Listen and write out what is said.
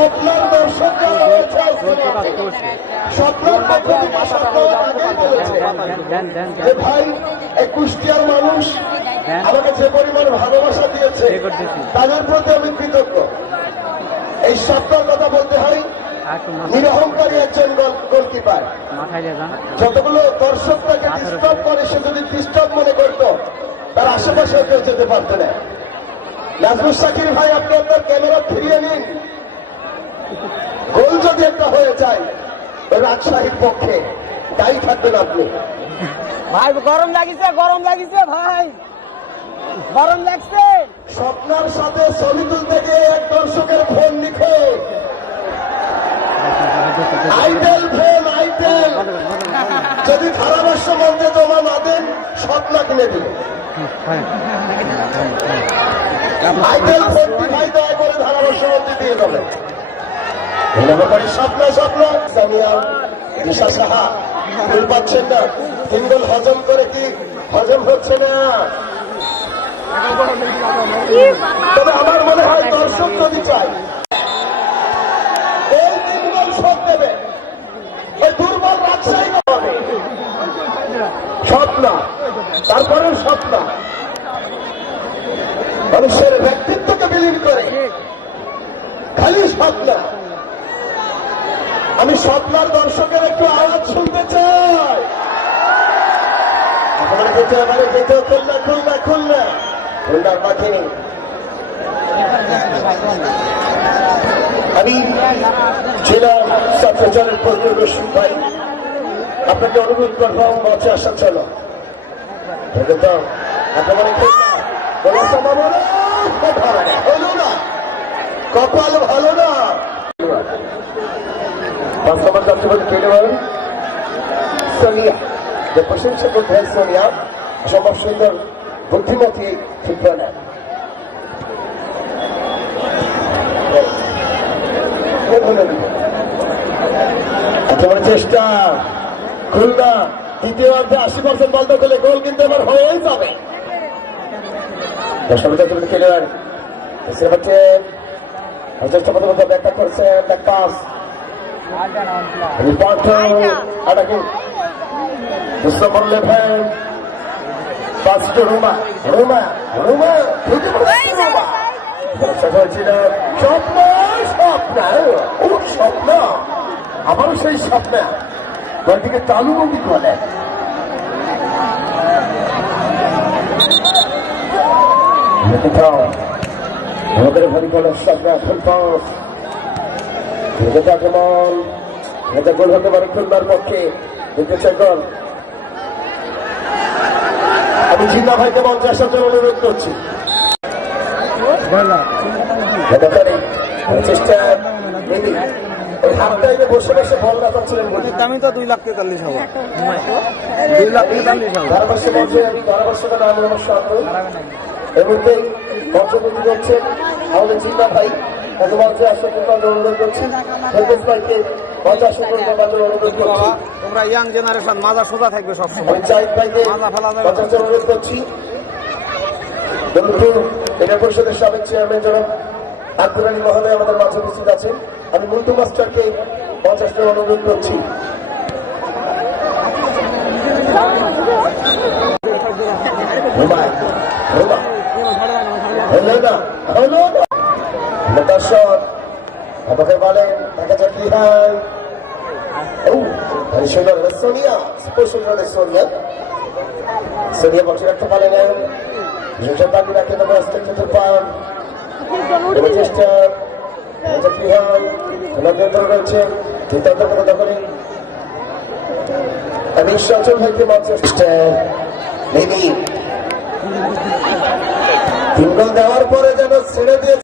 স্বপ্নের দর্শকরা রয়েছে স্বপ্নের যে ভাই এই কুষ্টিয়ার মানুষ আমাকে যে পরিমাণ ভালোবাসা দিয়েছে তাদের প্রতি আমি কৃতজ্ঞ। এই স্বপ্নের কথা বলতে হয় নিরহংকারী একজন গোলকিপার। যতগুলো দর্শক তাকে ডিস্টার্ব করে সে যদি ডিস্টার্ব মনে করতো তার আশেপাশে কেউ যেতে পারত না। নাজমুল শাকির ভাই আপনি আপনার ক্যামেরা ফিরিয়ে নিন। গোল যদি একটা হয়ে যায় রাজশাহীর পক্ষে তাই থাকবেন আপনি। ভাই গরম লাগিছে ভাই, গরম লাগছে। স্বপ্নার সাথে ছবি তুলতে গিয়ে এক দর্শকের ফোন লিখে আইটেল ফোন আইটেল যদি ধারাভাষ্য মঞ্চে জমা না দেন স্বপ্না কিনে দিল। আইটেল ফোনটি ভাই দয়া করে ধারাভাষ্য মঞ্চে দিয়ে দেবেন। স্বপ্ন স্বপ্ন সামিয়া দিশা সাহা ফুল পাচ্ছেন না, 3 গোল হজম করে কি হজম হচ্ছে না। তবে আমার মনে হয় দর্শক যদি চাই এই 3 গোল শোধ দেবে, ওই দুর্বল রাজশাহী হবে স্বপ্ন। তারপরে স্বপ্ন মানুষের ব্যক্তিত্বকে বিলীন করে খালি স্বপ্ন। আমি স্বপ্নার দর্শকের একটু আওয়াজ শুনতে চাই। খুলনার মাঠে আমি জেলা ছাত্রচারের পরিদর্শক ভাই আপনাকে অনুরোধ করবো মঞ্চে আসার জন্য। একেবারে হলো না, কপাল ভালো না। বাস্তবায়ন কার্যকরী খেলোয়াড় সোনিয়া, যে প্রশংসা করতে হয় সোনিয়া সম্ভব সুন্দর বুদ্ধিমতী ফুটবলার। একেবারে চেষ্টা খুলনা দ্বিতীয় অর্ধে 80% বল দখলে গোল কিন্তু এবার হয়েই যাবে। খেলোয়াড় চেষ্টা করতে ব্যাখ্যা করছে পাস স্বপ্ন আমারও সেই স্বপ্ন গলটিকে চালু বন্দি করে আমাদের ভারী করার স্বপ্ন কেমন এটা গোল হতে পারে খুলনার পক্ষে। গোল আমি জিন্না ভাইকে মঞ্চে আসার জন্য অনুরোধ করছি। চেষ্টা ওই হাফটাইমে বসে বসে বল রাখাচ্ছিলেন। আমি তো 2,43,000 হবো, 2,43,000 ধারাভাষ্য মঞ্চে আমি ধারাভাষ্যটা নাম এই মুহূর্তে মঞ্চপতি করছেন আমাদের জিন্না ভাই। তাকে মঞ্চে আসার জন্য অনুরোধ করছি। ভাইকে মঞ্চে আসার জন্য অনুরোধ করছি। তোমরা ইয়াং জেনারেশন মাজা সোজা থাকবে সবসময়। জাহিদ ভাইকে অনুরোধ করছি। এটা পরিষদের সাবেক চেয়ারম্যান জনাব আব্দুল আলী মহোদয় আমাদের মাঝে উপস্থিত আছেন। আমি মুন্টু মাস্টারকে মঞ্চে আসতে অনুরোধ করছি। আমাকে বলেন দেখা যাক কি হয়। সোনিয়া সোনিয়া সোনিয়া বসে রাখতে পারেন বাকি রাখতে পান চেষ্টা কি হয় রয়েছে দখলে। আমি সচল ভাইকে মঞ্চে 3 গোল দেওয়ার পরে যেন ছেড়ে দিয়ে